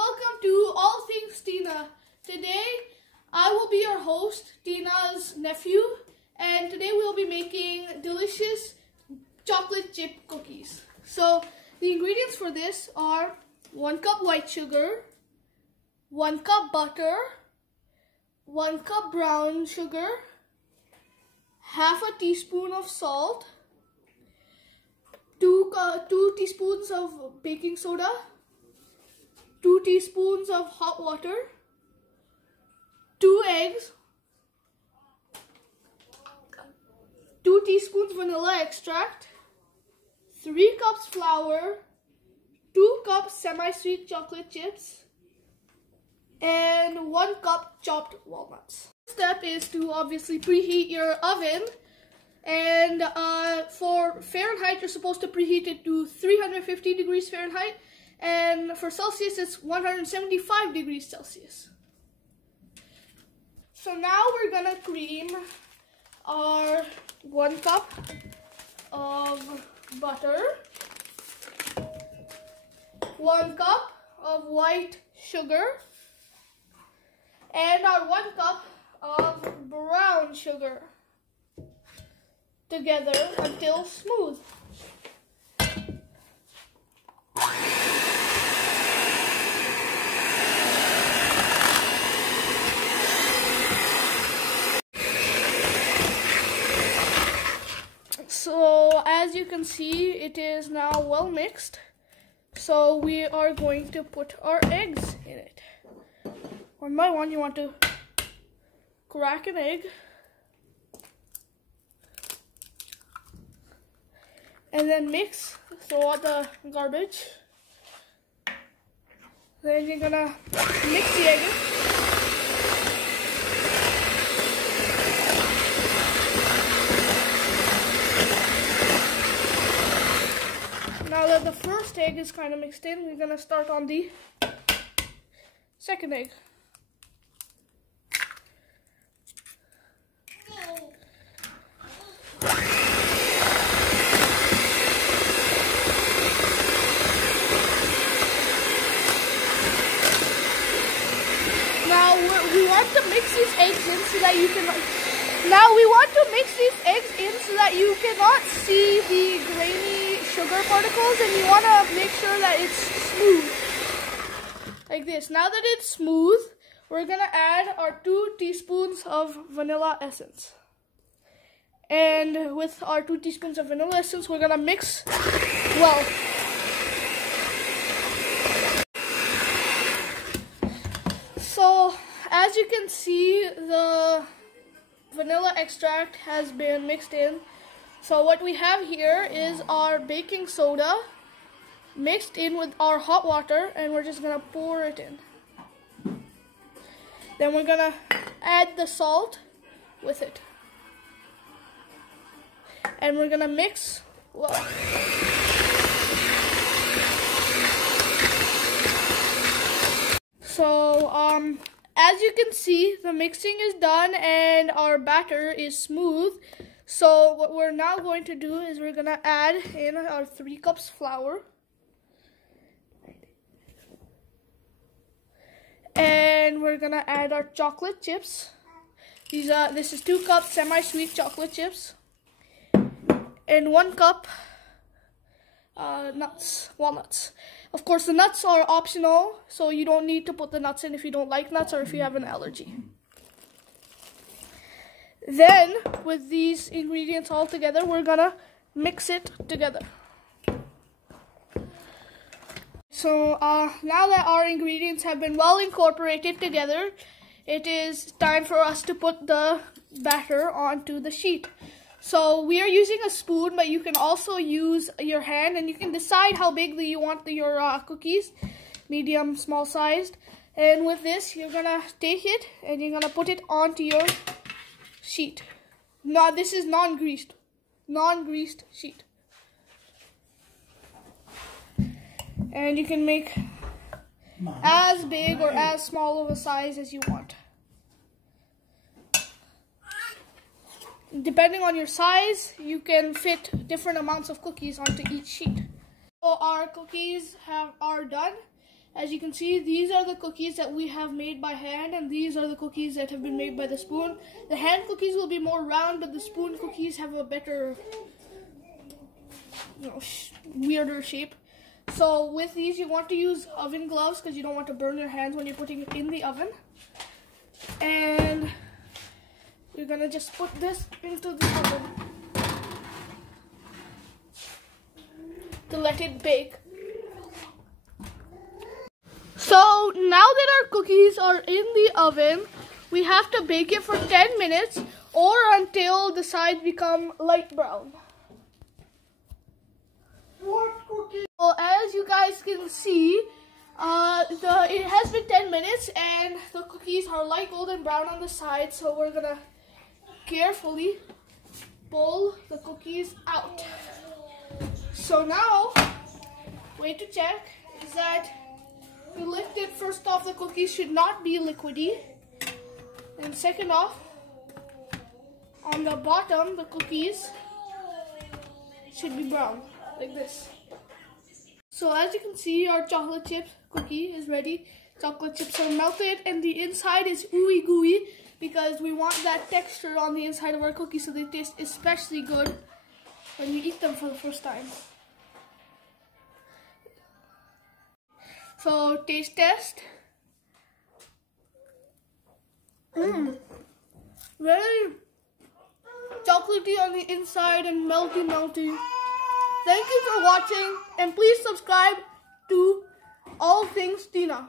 welcome to All Things Tina. Today I will be your host, Tina's nephew, and today we'll be making delicious chocolate chip cookies. So the ingredients for this are 1 cup white sugar, 1 cup butter, 1 cup brown sugar, half a teaspoon of salt, 2 teaspoons of baking soda, 2 teaspoons of hot water, 2 eggs, 2 teaspoons vanilla extract, 3 cups flour, 2 cups semi-sweet chocolate chips, and 1 cup chopped walnuts. Step is to obviously preheat your oven, and for Fahrenheit you're supposed to preheat it to 350 degrees Fahrenheit, and for Celsius it's 175 degrees Celsius. So now we're gonna cream our 1 cup of butter, 1 cup of white sugar, and our 1 cup of brown sugar together until smooth. So as you can see, it is now well mixed. So we are going to put our eggs in it. One by one, you want to crack an egg. And then mix, throw out the garbage. Then you're gonna mix the egg. Now that the first egg is kind of mixed in, we're gonna start on the second egg. Now we want to mix these eggs in so that you can. Now we want to mix these eggs in so that you cannot see the grainy sugar particles, and you want to make sure that it's smooth, like this. Now that it's smooth, we're gonna add our 2 teaspoons of vanilla essence. And with our 2 teaspoons of vanilla essence, we're gonna mix well. So as you can see, the vanilla extract has been mixed in. So what we have here is our baking soda mixed in with our hot water, and we're just gonna pour it in. Then we're gonna add the salt with it, and we're gonna mix well. So as you can see, the mixing is done and our batter is smooth. So what we're now going to do is we're gonna add in our 3 cups flour, and we're gonna add our chocolate chips. This is 2 cups semi-sweet chocolate chips, and 1 cup walnuts. Of course, the nuts are optional, so you don't need to put the nuts in if you don't like nuts or if you have an allergy. Then, with these ingredients all together, we're gonna mix it together. So, now that our ingredients have been well incorporated together, it is time for us to put the batter onto the sheet. So we are using a spoon, but you can also use your hand, and you can decide how big you want your cookies, medium, small sized. And with this, you're gonna take it and you're gonna put it onto your sheet. Now this is non-greased sheet. And you can make as big or as small of a size as you want. Depending on your size, you can fit different amounts of cookies onto each sheet. So our cookies are done, As you can see, these are the cookies that we have made by hand, and these are the cookies that have been made by the spoon. The hand cookies will be more round, but the spoon cookies have a better, weirder shape. So with these, you want to use oven gloves because you don't want to burn your hands when you're putting it in the oven. And we're gonna just put this into the oven to let it bake. So now that our cookies are in the oven, we have to bake it for 10 minutes or until the sides become light brown. What cookie? Well, as you guys can see, it has been 10 minutes and the cookies are light golden brown on the side. So we're gonna carefully pull the cookies out. So now, way to check is that we lift it. First off, the cookies should not be liquidy. And second off, on the bottom, the cookies should be brown, like this. So as you can see, our chocolate chip cookie is ready. Chocolate chips are melted and the inside is ooey gooey because we want that texture on the inside of our cookies so they taste especially good when you eat them for the first time. So taste test. Very chocolatey on the inside and melty. Thank you for watching and please subscribe to All Things Tina.